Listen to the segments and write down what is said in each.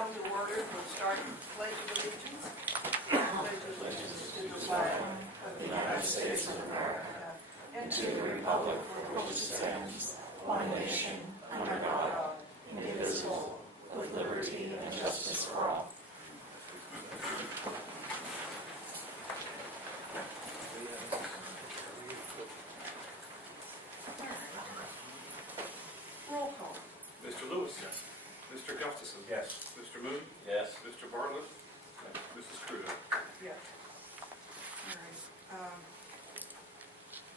come to order. We'll start with the Pledge of Allegiance. Pledge allegiance to the flag of the United States of America and to the republic for which it stands, one nation, under God, indivisible, with liberty and justice for all. Roll call. Mr. Lewis. Yes. Mr. Gustafson. Yes. Mr. Moon. Yes. Mr. Bartlett. Mrs. Crudo. Yes. All right.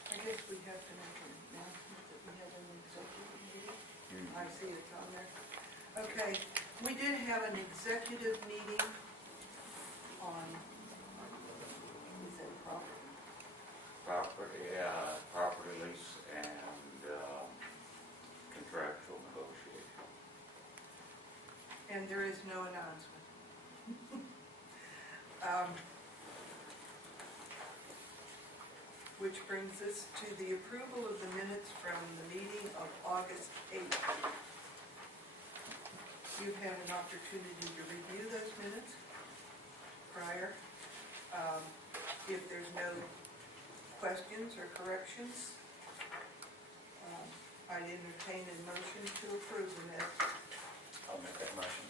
I guess we have to make an announcement that we have an executive meeting. I see it's on there. Okay, we did have an executive meeting on, we said property. Property lease and contractual negotiation. And there is no announcement. Which brings us to the approval of the minutes from the meeting of August 8th. You've had an opportunity to review those minutes prior. If there's no questions or corrections, I'd entertain a motion to approve the minutes. I'll make that motion.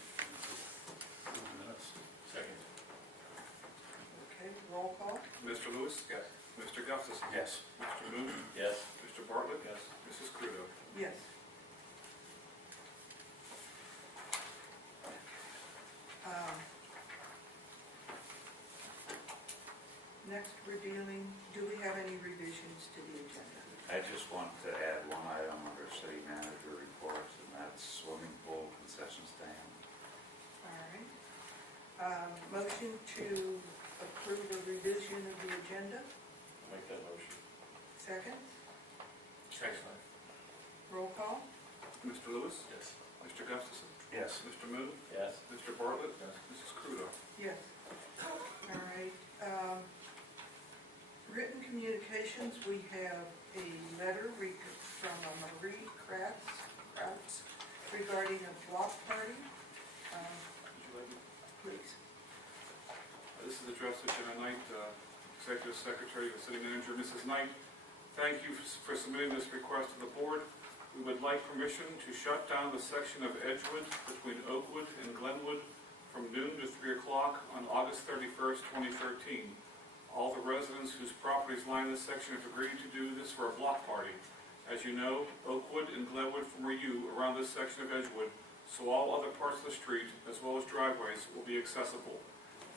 Minutes. Second. Okay, roll call. Mr. Lewis. Yes. Mr. Gustafson. Yes. Mr. Moon. Yes. Mr. Bartlett. Yes. Mrs. Crudo. Yes. Next, we're dealing, do we have any revisions to the agenda? I just want to add one item under city manager reports, and that's swimming pool concession stand. All right. Motion to approve a revision of the agenda. I'll make that motion. Second, Second. roll call. Mr. Lewis. Yes. Mr. Gustafson. Yes. Mr. Moon. Yes. Mr. Bartlett. Yes. Mrs. Crudo. Yes. All right. Written communications, we have a letter from Marie Kratz regarding a block party. Would you like to? Please. This is addressed to Jenna Knight, Executive Secretary of the City Manager. Mrs. Knight, thank you for submitting this request to the board. We would like permission to shut down the section of Edgewood between Oakwood and Glenwood from noon to 3 o'clock on August 31st, 2013. All the residents whose properties line this section have agreed to do this for a block party. As you know, Oakwood and Glenwood form a U around this section of Edgewood, so all other parts of the street, as well as driveways, will be accessible.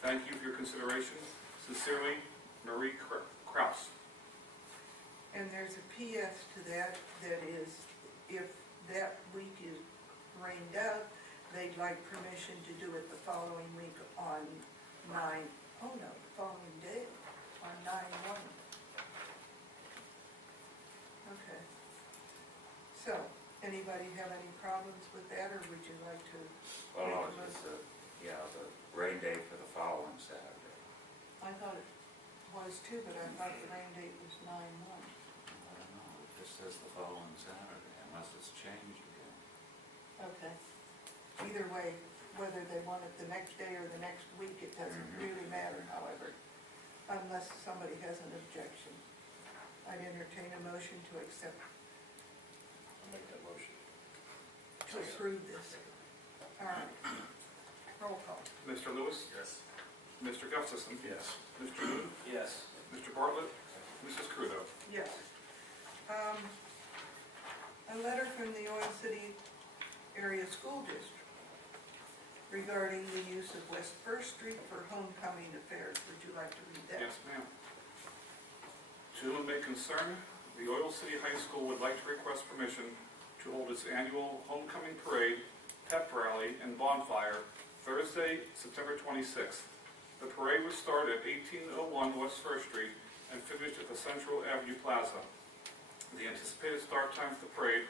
Thank you for your consideration. Sincerely, Marie Kraus. And there's a PS to that, that is, if that week is rained out, they'd like permission to do it the following week on the following day, on 9/1. Okay. So, anybody have any problems with that, or would you like to? Well, no, it's the rain date for the following Saturday. I thought it was too, but I thought the rain date was 9/1. I don't know, it just says the following Saturday, unless it's changed again. Okay. Either way, whether they want it the next day or the next week, it doesn't really matter, however, unless somebody has an objection. I'd entertain a motion to accept, I'll make that motion. to approve this. All right. Roll call. Mr. Lewis? Yes. Mr. Gustafson? Yes. Mr. Moon? Yes. Mr. Bartlett? Mrs. Crudo? Yes. A letter from the Oil City Area School District regarding the use of West First Street for homecoming affairs. Would you like to read that? Yes, ma'am. To whom it may concern, the Oil City High School would like to request permission to hold its annual homecoming parade, pep rally, and bonfire Thursday, September 26th. The parade would start at 1801 West First Street and finish at the Central Avenue Plaza. The anticipated start time for the parade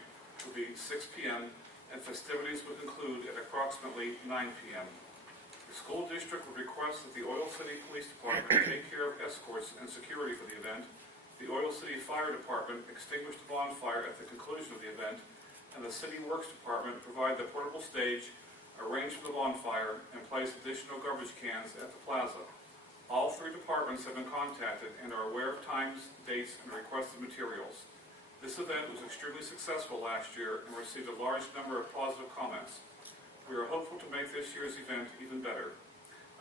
would be 6 p.m. and festivities would conclude at approximately 9 p.m. The school district would request that the Oil City Police Department take care of escorts and security for the event, the Oil City Fire Department extinguish the bonfire at the conclusion of the event, and the City Works Department provide the portable stage, arrange for the bonfire, and place additional garbage cans at the plaza. All 3 departments have been contacted and are aware of times, dates, and requested materials. This event was extremely successful last year and received a large number of positive comments. We are hopeful to make this year's event even better.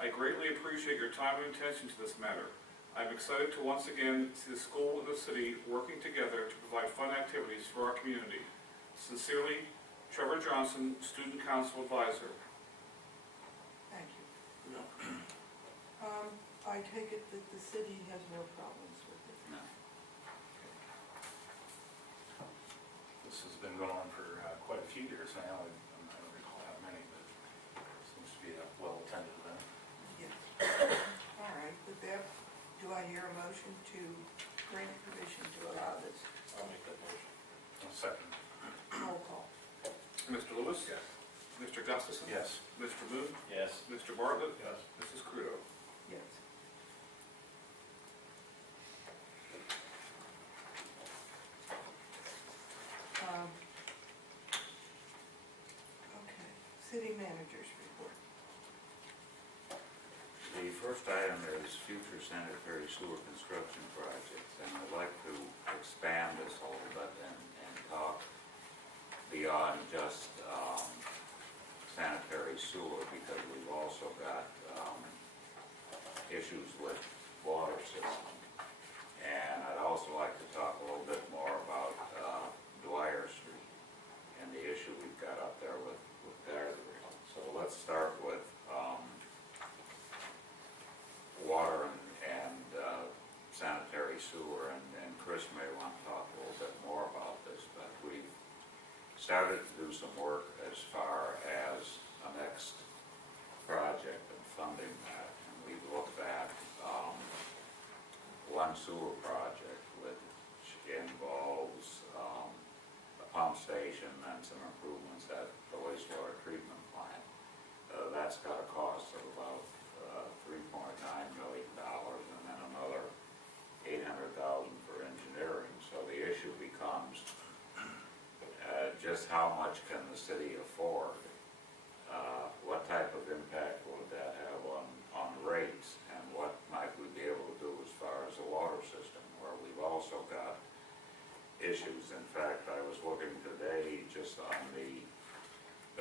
I greatly appreciate your time and attention to this matter. I'm excited to once again see the school and the city working together to provide fun activities for our community. Sincerely, Trevor Johnson, Student Council Advisor. Thank you. I take it that the city has no problems with it. No. This has been going on for quite a few years now. I don't recall how many, but it seems to be a well-attended event. Yes. All right, with that, do I hear a motion to grant permission to allow this? I'll make that motion. Second. Roll call. Mr. Lewis? Yes. Mr. Gustafson? Yes. Mr. Moon? Yes. Mr. Bartlett? Yes. Mrs. Crudo? Yes. Okay, city managers report. The first item is future sanitary sewer construction projects, and I'd like to expand this a little bit and talk beyond just sanitary sewer, because we've also got issues with water system. And I'd also like to talk a little bit more about Dwyer Street and the issue we've got up there with guardrail. So let's start with water and sanitary sewer, and Chris may want to talk a little bit more about this, but we've started to do some work as far as a next project and funding that, and we've looked at one sewer project which involves a pump station and some improvements at the wastewater treatment plant. That's got a cost of about $3.9 million, and then another $800,000 for engineering. So the issue becomes just how much can the city afford? What type of impact would that have on rates, and what might we be able to do as far as the water system, where we've also got issues. In fact, I was looking today just on the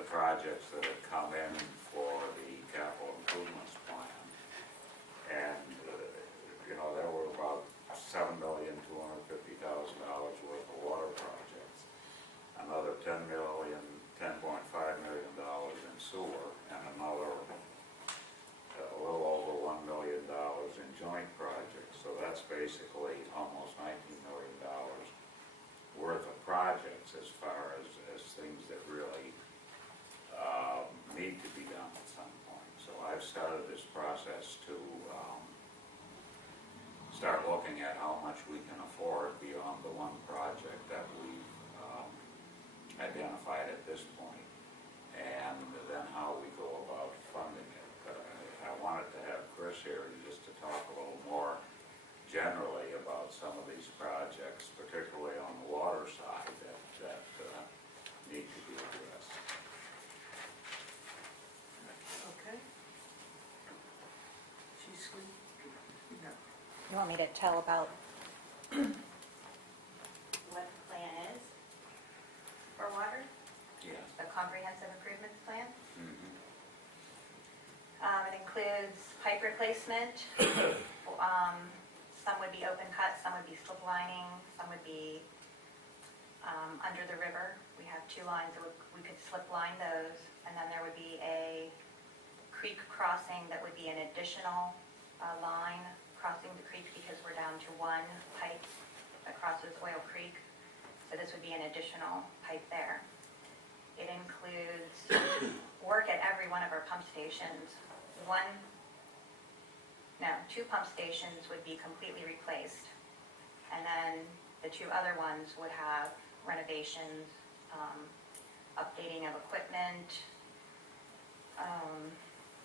projects that have come in for the capital improvements plan, and there were about $7,250,000 worth of water projects, another $10.5 million in sewer, and another a little over $1 million in joint projects. So that's basically almost $19 million worth of projects as far as things that really need to be done at some point. So I've started this process to start looking at how much we can afford beyond the one project that we've identified at this point, and then how we go about funding it. I wanted to have Chris here just to talk a little more generally about some of these projects, particularly on the water side, that need to be addressed. Okay. She's sweet? No. You want me to tell about what the plan is for water, Yes. the comprehensive improvements plan? Mm-hmm. It includes pipe replacement. Some would be open cut, some would be slip lining, some would be under the river. We have 2 lines that we could slip line those, and then there would be a creek crossing that would be an additional line crossing the creek, because we're down to 1 pipe that crosses Oil Creek. So this would be an additional pipe there. It includes work at every one of our pump stations. 2 pump stations would be completely replaced, and then the 2 other ones would have renovations, updating of equipment.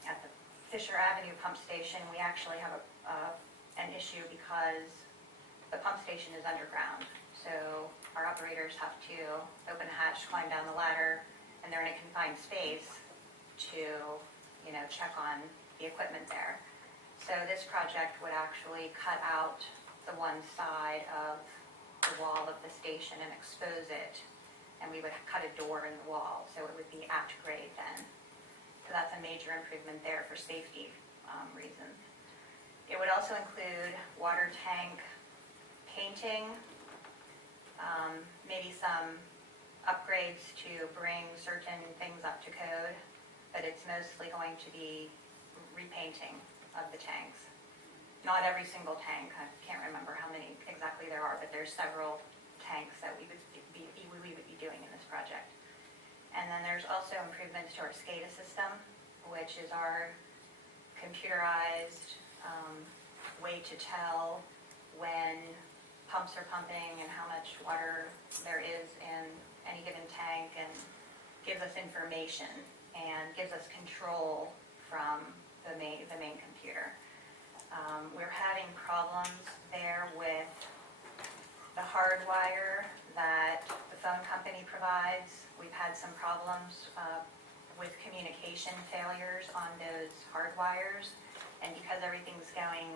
At the Fisher Avenue pump station, we actually have an issue because the pump station is underground. So our operators have to open a hatch, climb down the ladder, and they're in a confined space to, check on the equipment there. So this project would actually cut out the one side of the wall of the station and expose it, and we would cut a door in the wall, so it would be at grade then. So that's a major improvement there for safety reasons. It would also include water tank painting, maybe some upgrades to bring certain things up to code, but it's mostly going to be repainting of the tanks. Not every single tank, I can't remember how many exactly there are, but there's several tanks that we would be doing in this project. And then there's also improvements to our SCADA system, which is our computerized way to tell when pumps are pumping and how much water there is in any given tank, and gives us information and gives us control from the main computer. We're having problems there with the hardwire that the phone company provides. We've had some problems with communication failures on those hardwires, and because everything's going,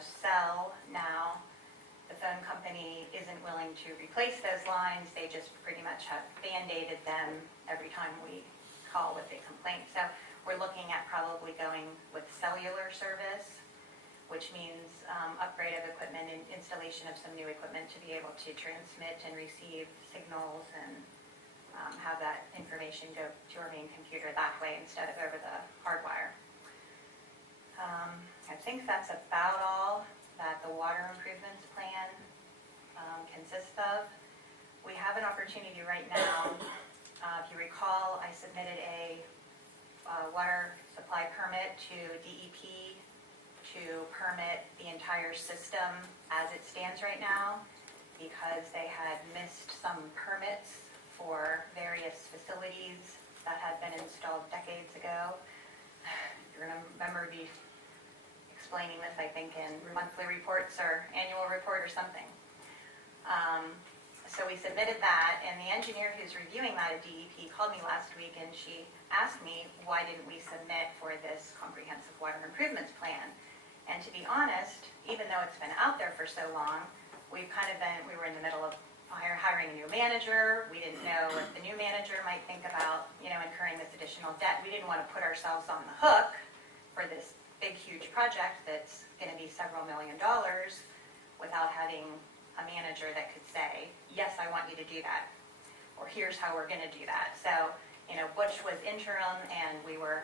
cell now, the phone company isn't willing to replace those lines. They just pretty much have band-aided them every time we call with a complaint. So we're looking at probably going with cellular service, which means upgrade of equipment and installation of some new equipment to be able to transmit and receive signals and have that information go to our main computer that way instead of over the hardwire. I think that's about all that the water improvements plan consists of. We have an opportunity right now. If you recall, I submitted a water supply permit to DEP to permit the entire system as it stands right now, because they had missed some permits for various facilities that had been installed decades ago. You're going to remember me explaining this, I think, in monthly reports or annual report or something. So we submitted that, and the engineer who's reviewing that at DEP called me last week, and she asked me, why didn't we submit for this comprehensive water improvements plan? And to be honest, even though it's been out there for so long, we were in the middle of hiring a new manager. We didn't know what the new manager might think about, incurring this additional debt. We didn't want to put ourselves on the hook for this big, huge project that's going to be several $1 million without having a manager that could say, yes, I want you to do that, or here's how we're going to do that. So, Butch was interim, and we were,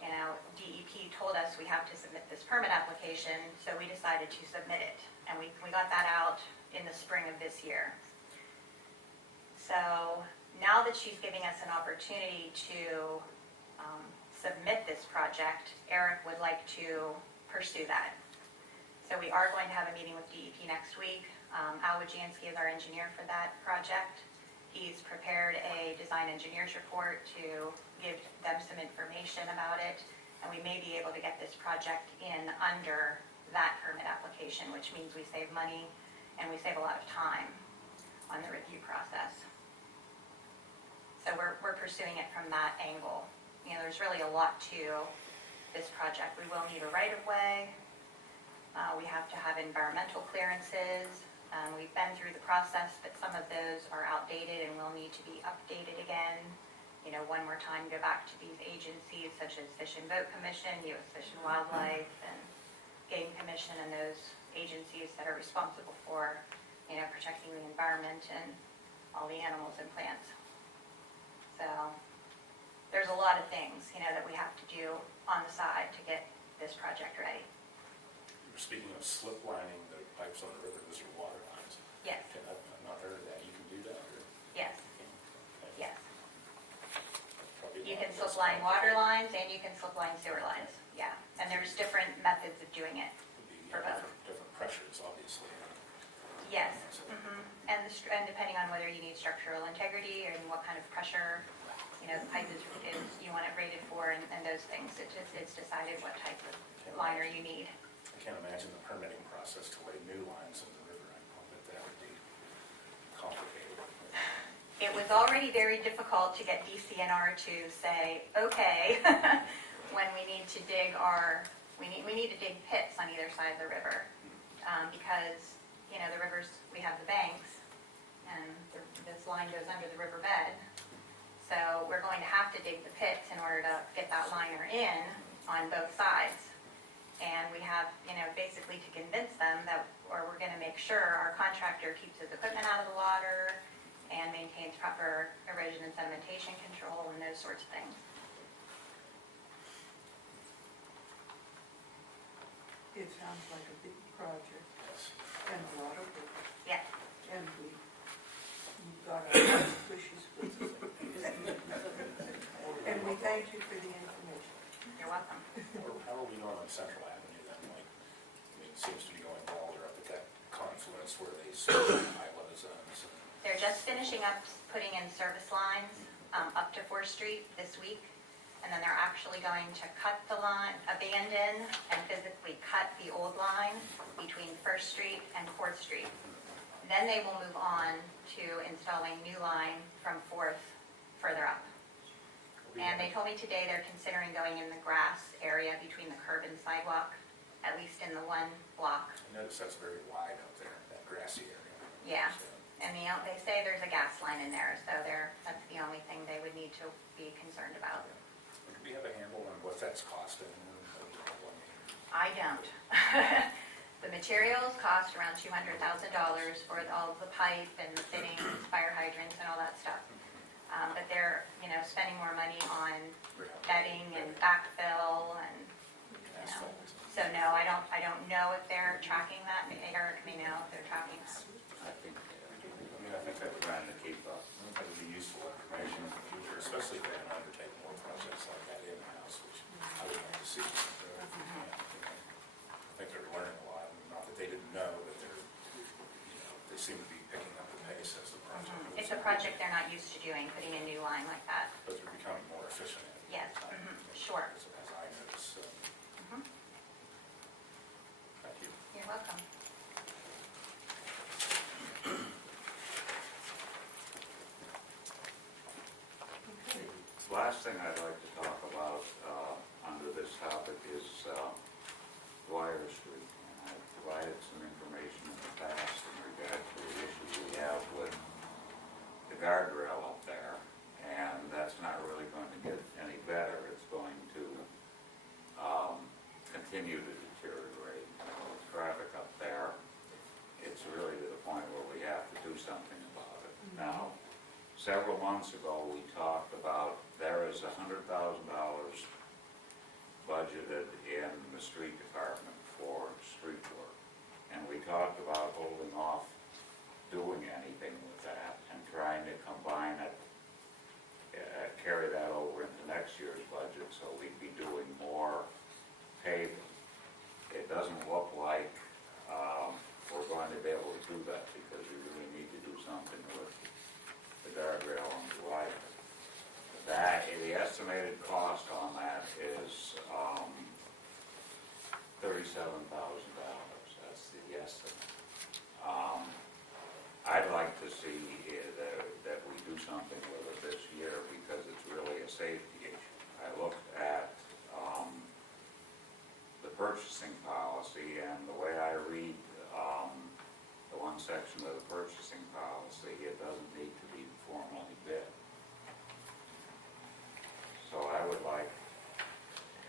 DEP told us we have to submit this permit application, so we decided to submit it. And we got that out in the spring of this year. So now that she's giving us an opportunity to submit this project, Eric would like to pursue that. So we are going to have a meeting with DEP next week. Al Wajansky is our engineer for that project. He's prepared a design engineer's report to give them some information about it, and we may be able to get this project in under that permit application, which means we save money and we save a lot of time on the review process. So we're pursuing it from that angle. There's really a lot to this project. We will need a right-of-way. We have to have environmental clearances. We've been through the process, but some of those are outdated and will need to be updated again. One more time, go back to these agencies such as Fish and Boat Commission, U.S. Fish and Wildlife, and Game Commission, and those agencies that are responsible for, protecting the environment and all the animals and plants. So there's a lot of things, that we have to do on the side to get this project ready. Speaking of slip lining the pipes on the river, those are water lines. Yes, Okay, I've not heard of that. You can do that, or? yes, Okay. yes. Probably You not can less slip line water complicated. lines and you can slip line sewer lines, yeah. And there's different methods of doing it. Would be, for both. different pressures, obviously. Yes, So, and depending on whether you need structural integrity and what kind of pressure, the pipe is you want it rated for, and those things. It's decided what type of liner you need. I can't imagine the permitting process to lay new lines in the river. I bet that would be complicated. It was already very difficult to get DCNR to say, okay, when we need to dig we need to dig pits on either side of the river. Because, you know, the rivers, we have the banks, and this line goes under the riverbed. So we're going to have to dig the pits in order to get that liner in on both sides. And we have, you know, basically to convince them that, or we're gonna make sure our contractor keeps his equipment out of the water and maintains proper erosion and sedimentation control and those sorts of things. It sounds like a big project Yes. and a lot of work, Yeah, and you've got a lot of wishes with it. And we thank you for the information. you're welcome. How are we doing on Central Avenue then? Like, I mean, it seems to be going well, they're up at that confluence where they serve high-low zones. They're just finishing up putting in service lines up to 4th Street this week. And then they're actually going to cut the line, abandon and physically cut the old line between 1st Street and 4th Street. Then they will move on to installing new line from 4th further up. And they told me today they're considering going in the grass area between the curb and sidewalk, at least in the one block. I noticed that's very wide up there, that grassy area. Yeah. So, And they say there's a gas line in there, so that's the only thing they would need to be concerned about. Do we have a handle on what that's costing? I don't. The materials cost around $200,000 for all of the pipe and the fittings, fire hydrants and all that stuff. But they're, you know, spending more money on bedding and backfill and, you know. So no, I don't know if they're tracking that. Eric may know if they're tracking that. I think, I think that they're trying to keep up. would be useful information in the future, especially if they're going to undertake more projects like that in-house, which I would like to see. I think they're learning a lot, and not that they didn't know, but they're, you know, they seem to be picking up the pace as the project moves. It's a project they're not used to doing, putting a new line like that. But they're becoming more efficient at it. Yes, sure. As I noticed, so, Mhm. thank you. You're welcome. Okay. Last thing I'd like to talk about under this topic is Dwyer Street. And I've provided some information in the past in regard to the issues we have with the guardrail up there. And that's not really going to get any better. It's going to continue to deteriorate. With traffic up there, it's really to the point where we have to do something about it. Now, several months ago, we talked about, there is $100,000 budgeted in the street department for street work. And we talked about holding off doing anything with that and trying to combine it, carry that over into next year's budget, so we'd be doing more paving. It doesn't look like we're going to be able to do that because we really need to do something with the guardrail on the wire. The estimated cost on that is $37,000. That's the estimate. I'd like to see that we do something with it this year because it's really a safety issue. I looked at the purchasing policy, and the way I read the one section of the purchasing policy, it doesn't need to be formally bid. So I would like,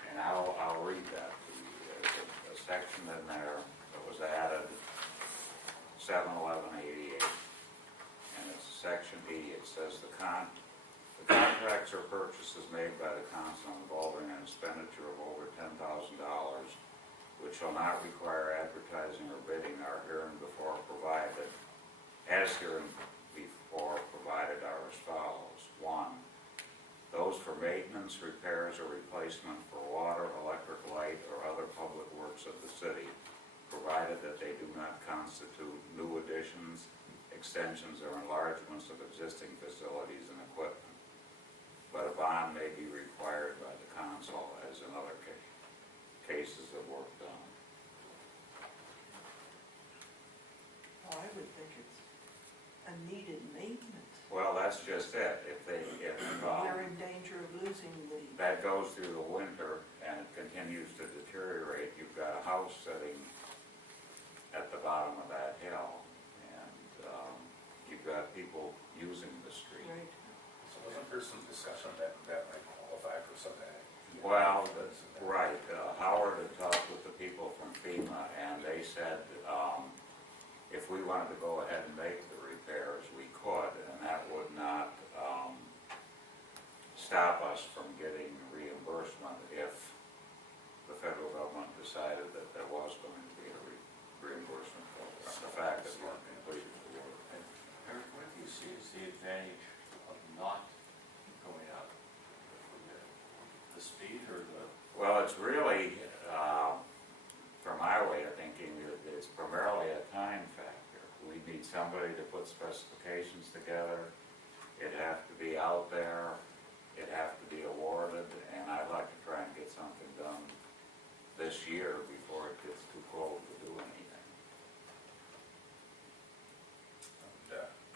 and I'll read that to you. There's a section in there that was added 7/11/88, and it's section E. It says the contracts or purchases made by the council involving an expenditure of over $10,000, which shall not require advertising or bidding, are hereinbefore provided, as hereinbefore provided are as follows. 1, those for maintenance, repairs, or replacement for water, electric, light, or other public works of the city, provided that they do not constitute new additions, extensions, or enlargements of existing facilities and equipment. But a bond may be required by the council as in other cases of work done. Well, I would think it's a needed maintenance. Well, that's just it. If We're in danger of losing the, that goes through the winter and it continues to deteriorate, you've got a house sitting at the bottom of that hill, and you've got people using the street. right, So wasn't there some discussion that might qualify for some of that? Well, right, Howard had talked with the people from FEMA, and they said, if we wanted to go ahead and make the repairs, we could, and that would not, stop us from getting reimbursement if the federal government decided that there was going to be a reimbursement for the fact that we completed the work. Eric, what do you see as the advantage of not going out? The speed or the? Well, it's really, from my way of thinking, it's primarily a time factor. We need somebody to put specifications together. It'd have to be out there. It'd have to be awarded, and I'd like to try and get something done this year before it gets too cold to do anything.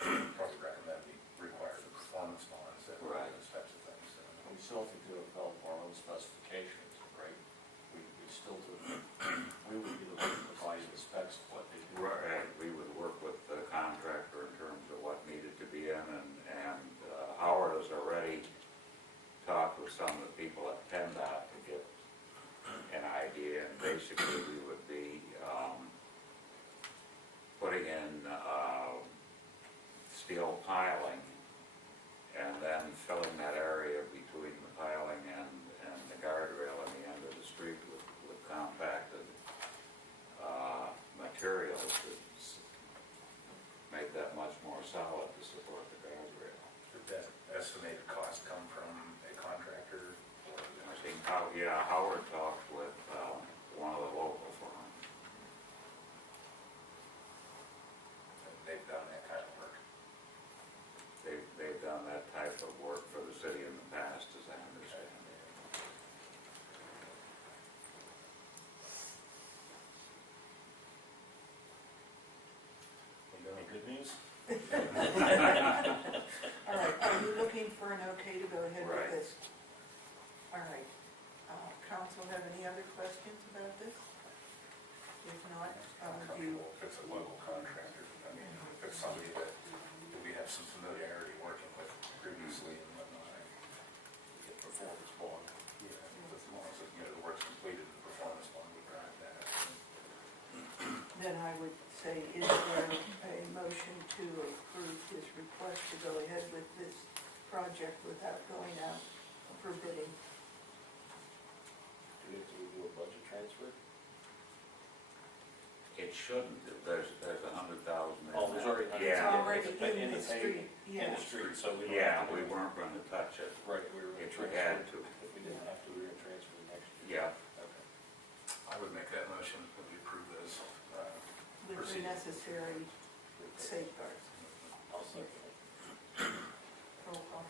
And probably recommend we require the performance bonds and Right. those types of things. We still have to develop our own specifications, right? We still do, we would be the one providing the specs of what they do. Right, we would work with the contractor in terms of what needed to be in, and Howard has already talked with some of the people at PennDOT to get an idea, and basically we would be putting in steel piling and then filling that area between the piling and the guardrail on the end of the street with compacted materials to make that much more solid to support the guardrail. Did that estimated cost come from a contractor or? I think, Howard talked with one of the local firms. They've done that kind of work. They've done that type of work for the city in the past, as I understand it. You got any good news? all right, are you looking for an okay to go ahead with Right. this? All right, council have any other questions about this? If not, you, Comfortable if it's a local contractor. I mean, if it's somebody that we have some familiarity working with previously and whatnot. Get performance bond. Yeah, as long as, the work's completed, the performance bond would drive that. then I would say, is there a motion to approve his request to go ahead with this project without going out for bidding? Do we have to do a budget transfer? It shouldn't, there's $100,000 in Oh, there's there. already. It's Yeah, already in the pavement, street, In yeah. the street, so we don't. yeah, have to we do it. weren't going to touch it. Right, we were gonna If we transfer. had to. If we didn't have to, we were gonna transfer next year. Yeah, Okay. I would make that motion that we approve those. With the Proceed. necessary safeguards. I'll second it. Roll call.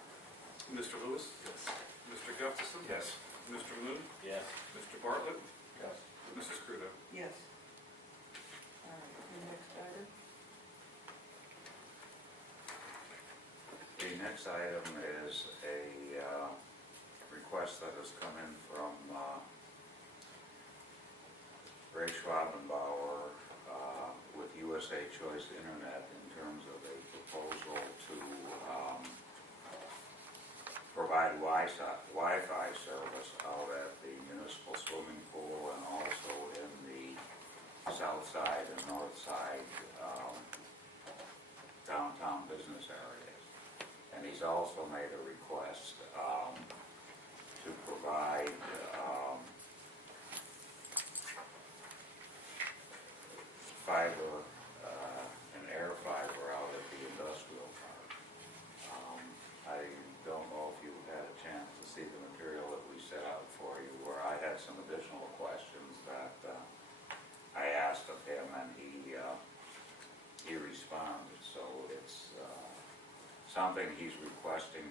Mr. Lewis? Yes. Mr. Gustafson? Yes. Mr. Moon? Yes. Mr. Bartlett? Yes. Mrs. Kruto? Yes. All right, the next item? the next item is a request that has come in from Ray Schwabenbauer with USA Choice Internet in terms of a proposal to provide Wi-Fi service out at the municipal swimming pool and also in the south side and north side downtown business areas. And he's also made a request to provide fiber and air fiber out at the industrial park. I don't know if you had a chance to see the material that we set out for you, where I had some additional questions that I asked of him, and he responded. So it's something he's requesting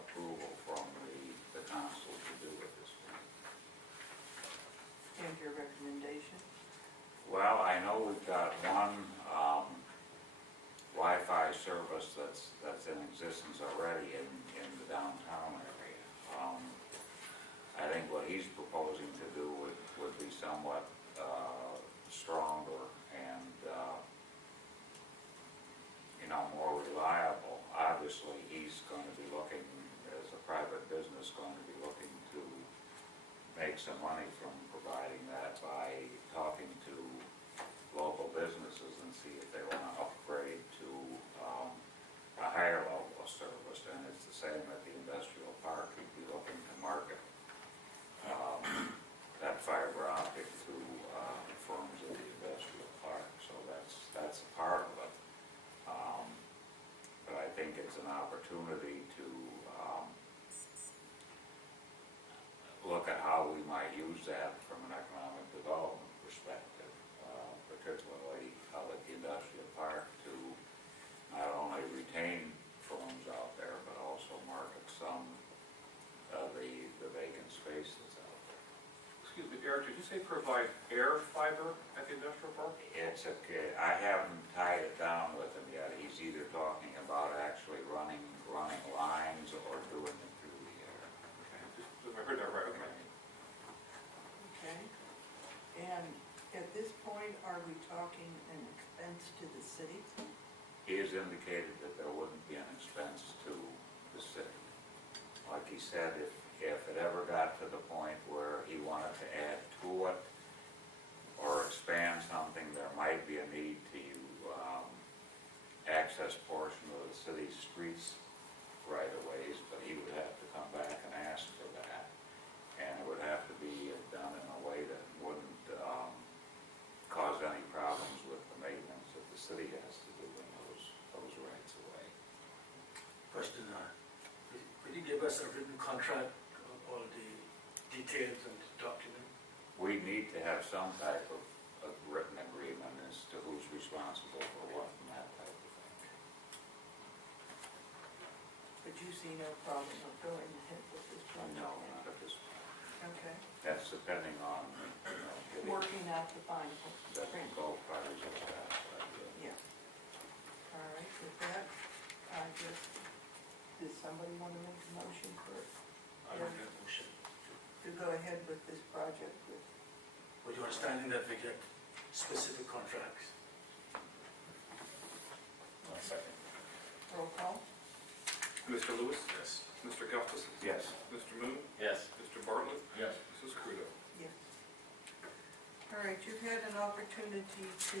approval from the council to do at this point. And your recommendation? Well, I know we've got one Wi-Fi service service that's in existence already in the downtown area. I think what he's proposing to do would be somewhat stronger and, more reliable. Obviously, he's going to be looking, as a private business, going to be looking to make some money from providing that by talking to local businesses and see if they want to upgrade to a higher level of service. And it's the same at the industrial park. He'd be looking to market that fiber optic to firms at the industrial park. So that's a part of it. But I think it's an opportunity to look at how we might use that from an economic development perspective, particularly out at the industrial park, to not only retain firms out there, but also market some of the vacant space that's out there. Excuse me, Eric, did you say provide air fiber at the industrial park? It's okay, I haven't tied it down with him yet. He's either talking about actually running lines or doing it through the air. Okay, I heard that right, okay. Okay. And at this point, are we talking an expense to the city? He has indicated that there wouldn't be an expense to the city. Like he said, if it ever got to the point where he wanted to add to it or expand something, there might be a need to access portion of the city's streets right of ways, but he would have to come back and ask for that. And it would have to be done in a way that wouldn't cause any problems with the maintenance that the city has to do in those rights of way. Question, will you give us a written contract of all the details and document? We need to have some type of written agreement as to who's responsible for what and that type of thing. But you see no problem of going ahead with this project? No, not at this point. Okay. That's depending on, getting Working out the final that print. both parties are satisfied with. Yeah. All right, with that, I guess, does somebody want to make a motion for it? I make that motion. To go ahead with this project with, With your understanding that we get specific contracts. Second. roll call? Mr. Lewis? Yes. Mr. Gustafson? Yes. Mr. Moon? Yes. Mr. Bartlett? Yes. Mrs. Crudo? Yes. All right, you've had an opportunity to,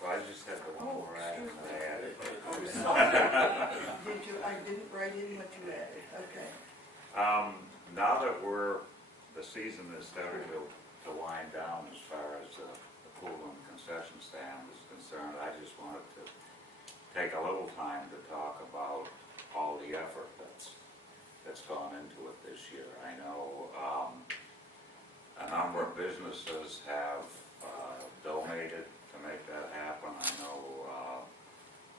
Well, I just had the one Oh, more item excuse that I added. I'm sorry. Did you, I didn't write in what you added, okay. Now that the season is starting to wind down as far as the pool and concession stand is concerned, I just wanted to take a little time to talk about all the effort that's gone into it this year. I know a number of businesses have donated to make that happen. I know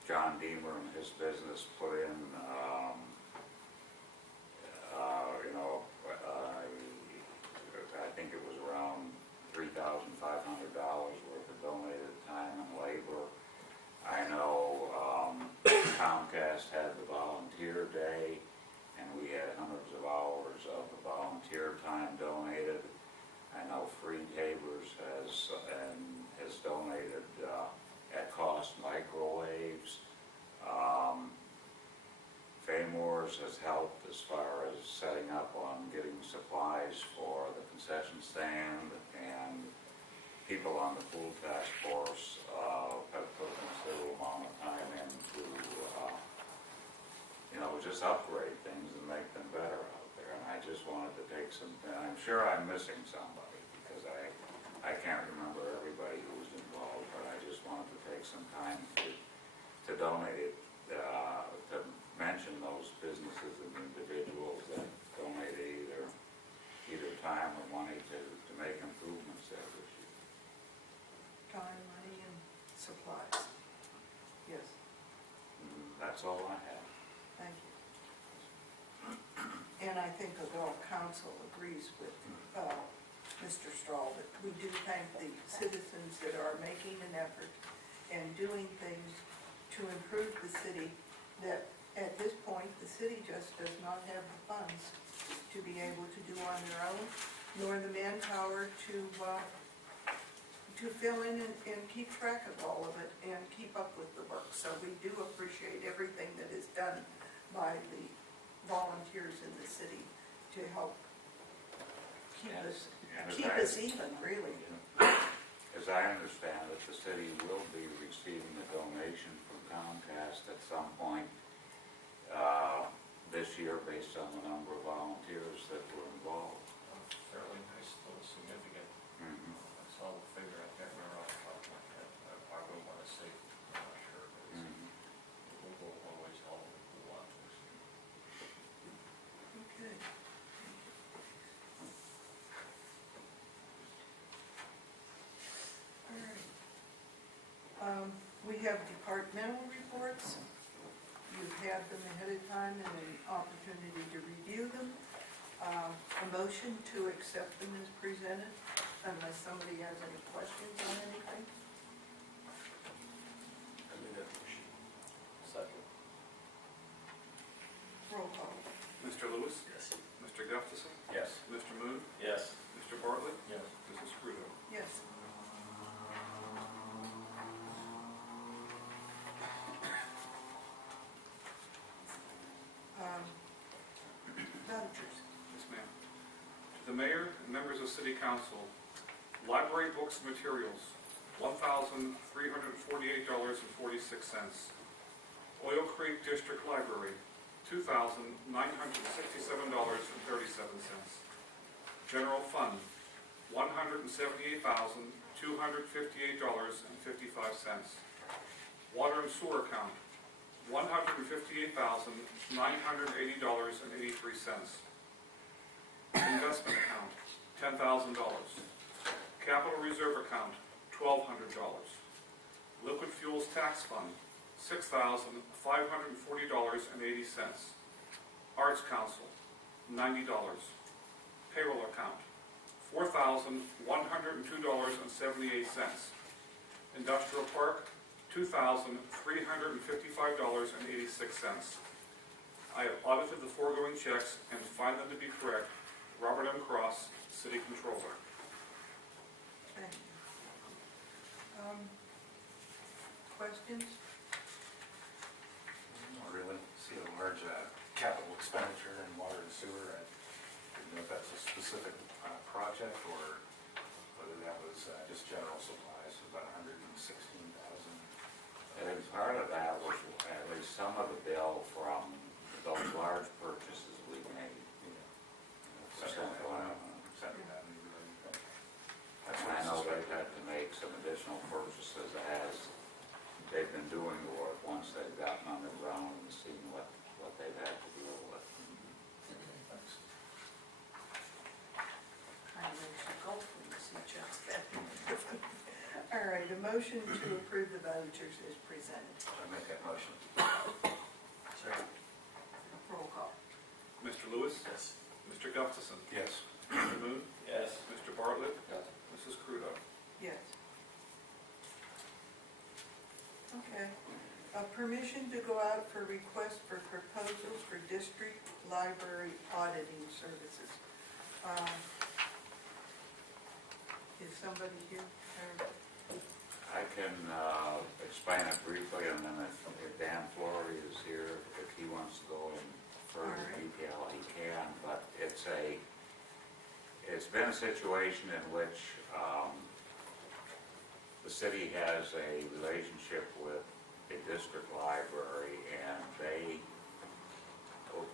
John Deemer and his business put in, I think it was around $3,500 worth of donated time and labor. I know Comcast had the volunteer day, and we had hundreds of hours of the volunteer time donated. I know Freed Havers has donated at cost microwaves. Faymores has helped as far as setting up on getting supplies for the concession stand, and people on the pool task force have put a considerable amount of time into, just upgrade things and make them better out there. And I just wanted to take some, and I'm sure I'm missing somebody, because I can't remember everybody who was involved, but I just wanted to take some time to donate it, to mention those businesses and individuals that donated either time or money to make improvements there this year. Time, money, and supplies. Yes, That's all I have. thank you. And I think the whole council agrees with Mr. Strahl that we do thank the citizens that are making an effort and doing things to improve the city that at this point, the city just does not have the funds to be able to do on their own, nor the manpower to fill in and keep track of all of it and keep up with the work. So we do appreciate everything that is done by the volunteers in the city to help keep And- us, and as keep I- us even, really. As I understand it, the city will be receiving a donation from Comcast at some point this year based on the number of volunteers that were involved. Fairly nice, little significant. Mhm. I saw the figure, I can't remember off the top of my head. I would want to say, I'm not sure, but it's, Mhm. it will go a long ways to help with the lot. Okay. All right. We have departmental reports. You've had them ahead of time and an opportunity to review them. A motion to accept them as presented, unless somebody has any questions on anything. I made that motion. Second. Roll call. Mr. Lewis? Yes. Mr. Gustafson? Yes. Mr. Moon? Yes. Mr. Bartlett? Yes. Mrs. Crudo? Yes. Vouchers. Yes, ma'am. To the mayor and members of city council, library books and materials, $1,348.46. Oil Creek District Library, $2,967.37. General Fund, $178,258.55. Water and sewer account, $158,980.83. Investment account, $10,000. Capital reserve account, $1,200. Liquid fuels tax fund, $6,540.80. Arts council, $90. Payroll account, $4,102.78. Industrial park, $2,355.86. I have audited the foregoing checks and find them to be correct. Robert M. Cross, City Controller. Thank you. Questions? I really see a large capital expenditure in water and sewer. I didn't know if that's a specific project or whether that was just general supplies, about $116,000. And part of that was at least some of the bill from those large purchases we made. Sending that one out. That's what I know they've suspected. had to make some additional purchases as they've been doing the work once they've gotten underground and seen what they've had to deal with. Thanks. I should go for this, see checks then. All right, a motion to approve the vouchers is presented. I make that motion. Second. Roll call. Mr. Lewis? Yes. Mr. Gustafson? Yes. Mr. Moon? Yes. Mr. Bartlett? Yes. Mrs. Crudo? Yes. Okay. Permission to go out for request for proposals for district library auditing services. Is somebody here? I can explain it briefly, and then if Dan Flory is here, if he wants to go in further All right. detail, he can. But it's been a situation in which the city has a relationship with a district library, and the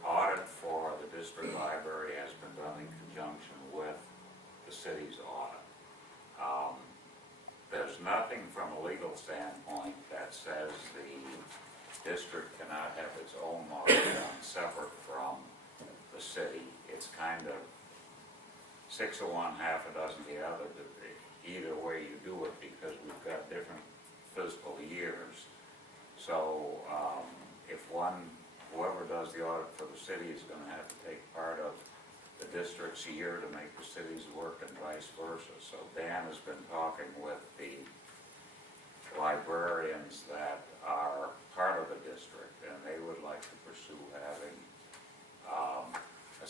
audit for the district library has been done in conjunction with the city's audit. There's nothing from a legal standpoint that says the district cannot have its own audit done separate from the city. It's kind of 6 of one, half a dozen of the other, either way you do it, because we've got different fiscal years. So if whoever does the audit for the city is going to have to take part of the district's year to make the city's work and vice versa. So Dan has been talking with the librarians that are part of the district, and they would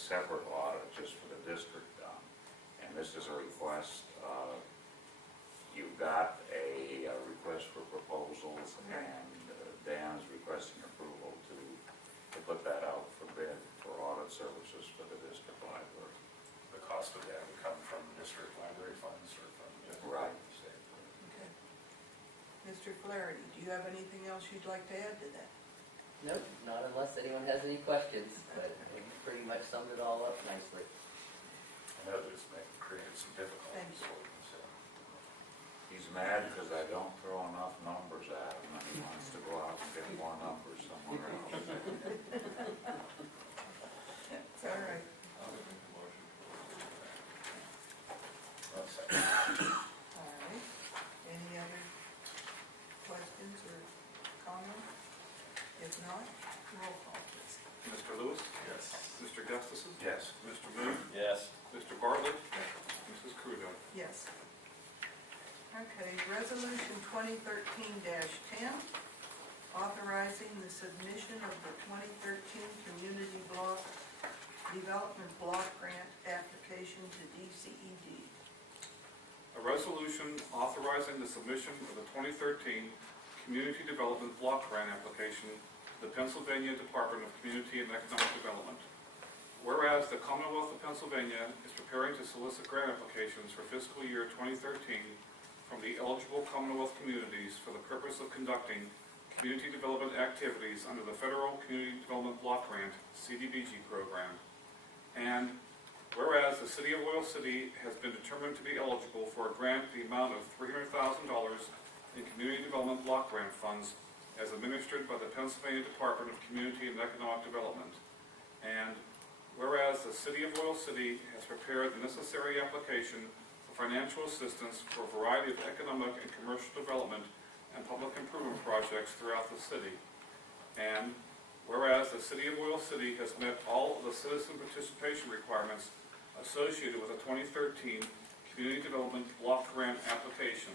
separate audit just for the district done. And this is a request, you've got a request for proposals, and Dan's requesting approval to put that out for bid for audit services for the district library. The cost of that would come from district library funds or from the Right. state. Okay. Mr. Flaherty, do you have anything else you'd like to add to that? Nope, not unless anyone has any questions, but you pretty much summed it all up nicely. I know there's created some difficulties for them, so. He's mad because I don't throw enough numbers at him, and he wants to go out and get more numbers somewhere else. It's all right. I'll make a motion. One second. All right. Any other questions or comments? If not, roll call, please. Mr. Lewis? Yes. Mr. Gustafson? Yes. Mr. Moon? Yes. Mr. Bartlett? Mrs. Crudup? Yes. Okay, resolution 2013-10, authorizing the submission of the 2013 Community Block Development Block Grant application to DCED. A resolution authorizing the submission of the 2013 Community Development Block Grant application to the Pennsylvania Department of Community and Economic Development. Whereas the Commonwealth of Pennsylvania is preparing to solicit grant applications for fiscal year 2013 from the eligible Commonwealth communities for the purpose of conducting community development activities under the Federal Community Development Block Grant, CDBG program. And whereas the City of Oil City has been determined to be eligible for a grant in the amount of $300,000 in Community Development Block Grant funds as administered by the Pennsylvania Department of Community and Economic Development. And whereas the City of Oil City has prepared the necessary application for financial assistance for a variety of economic and commercial development and public improvement projects throughout the city. And whereas the City of Oil City has met all of the citizen participation requirements associated with the 2013 Community Development Block Grant application.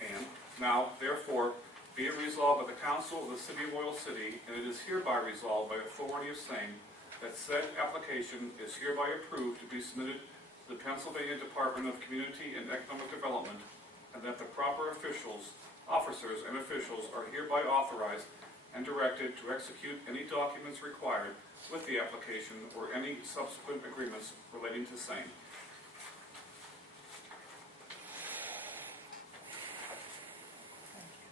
And now, therefore, be it resolved by the Council of the City of Oil City, and it is hereby resolved by authority of same, that said application is hereby approved to be submitted to the Pennsylvania Department of Community and Economic Development, and that the proper officers and officials are hereby authorized and directed to execute any documents required with the application or any subsequent agreements relating to same. Thank you.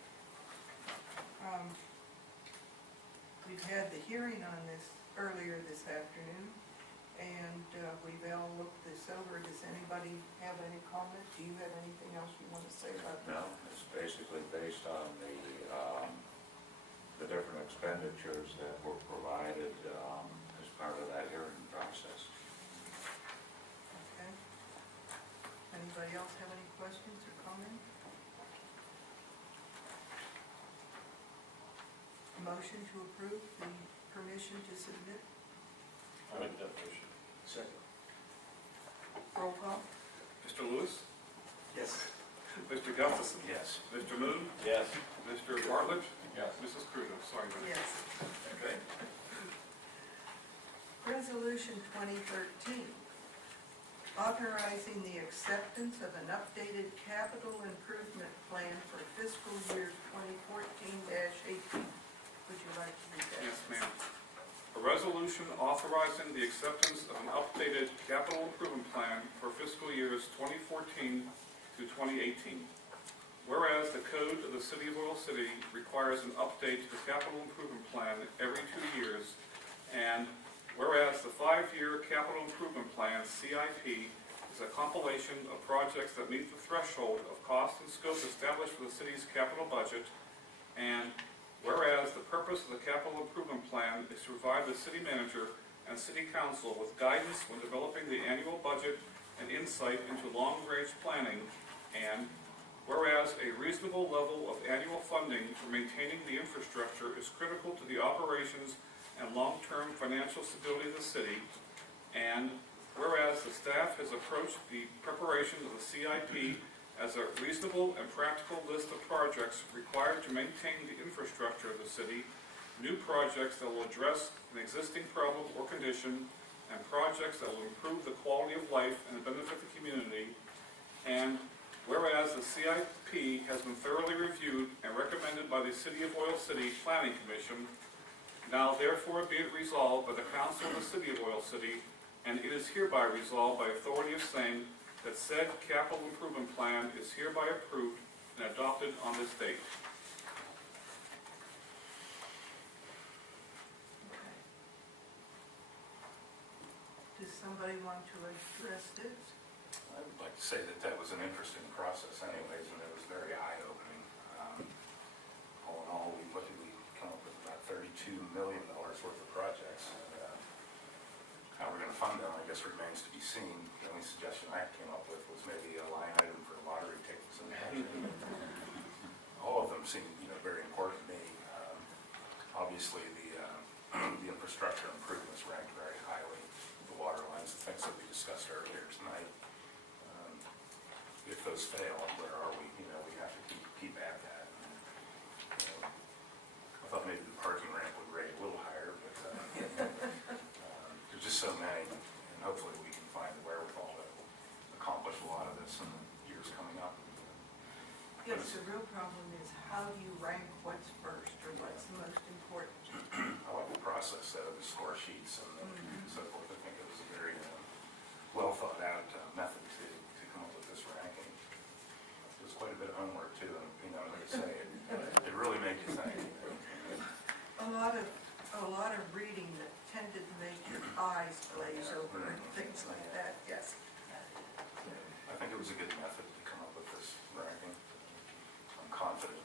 We've had the hearing on this earlier this afternoon, and we've all looked this over. Does anybody have any comment? Do you have anything else you want to say about this? No, it's basically based on the different expenditures that were provided as part of that hearing process. Okay. Anybody else have any questions or comments? Motion to approve the permission to submit? I'll make that motion. Second. Roll call? Mr. Lewis? Yes. Mr. Gustafson? Yes. Mr. Moon? Yes. Mr. Bartlett? Yes. Mrs. Crudup? Sorry, Mayor. Yes. Okay. Resolution 2013, authorizing the acceptance of an updated capital improvement plan for fiscal year 2014-18. Would you like to read that? Yes, ma'am. A resolution authorizing the acceptance of an updated capital improvement plan for fiscal years 2014 to 2018. Whereas the code of the City of Oil City requires an update to the capital improvement plan every 2 years, and whereas the 5-year capital improvement plan, CIP, is a compilation of projects that meet the threshold of cost and scope established for the city's capital budget, and whereas the purpose of the capital improvement plan is to provide the city manager and city council with guidance when developing the annual budget and insight into long-range planning, and whereas a reasonable level of annual funding for maintaining the infrastructure is critical to the operations and long-term financial stability of the city, and whereas the staff has approached the preparation of the CIP as a reasonable and practical list of projects required to maintain the infrastructure of the city, new projects that will address an existing problem or condition, and projects that will improve the quality of life and benefit the community. And whereas the CIP has been thoroughly reviewed and recommended by the City of Oil City Planning Commission, now therefore be it resolved by the Council of the City of Oil City, and it is hereby resolved by authority of same, that said capital improvement plan is hereby approved and adopted on this date. Okay. Does somebody want to address this? I would like to say that that was an interesting process anyways, and it was very eye-opening. All in all, we come up with about $32 million worth of projects. How we're gonna fund them, I guess, remains to be seen. The only suggestion I came up with was maybe a line item for lottery tickets and all of them seem, very important to me. Obviously, the infrastructure improvements ranked very highly. The water lines, the things that we discussed earlier tonight. If those fail, where are we? We have to keep at that. I thought maybe the parking ramp would rate a little higher, but there's just so many, and hopefully we can find the wherewithal to accomplish a lot of this in the years coming up. Yes, the real problem is how do you rank what's first or what's the most important? I like the process though, the score sheets and so forth. I think it was a very well thought out method to come up with this ranking. It was quite a bit of homework too, and like I say, it really made you think. A lot of reading that tended to make your eyes glaze over and things like that, yes. I think it was a good method to come up with this ranking. I'm confident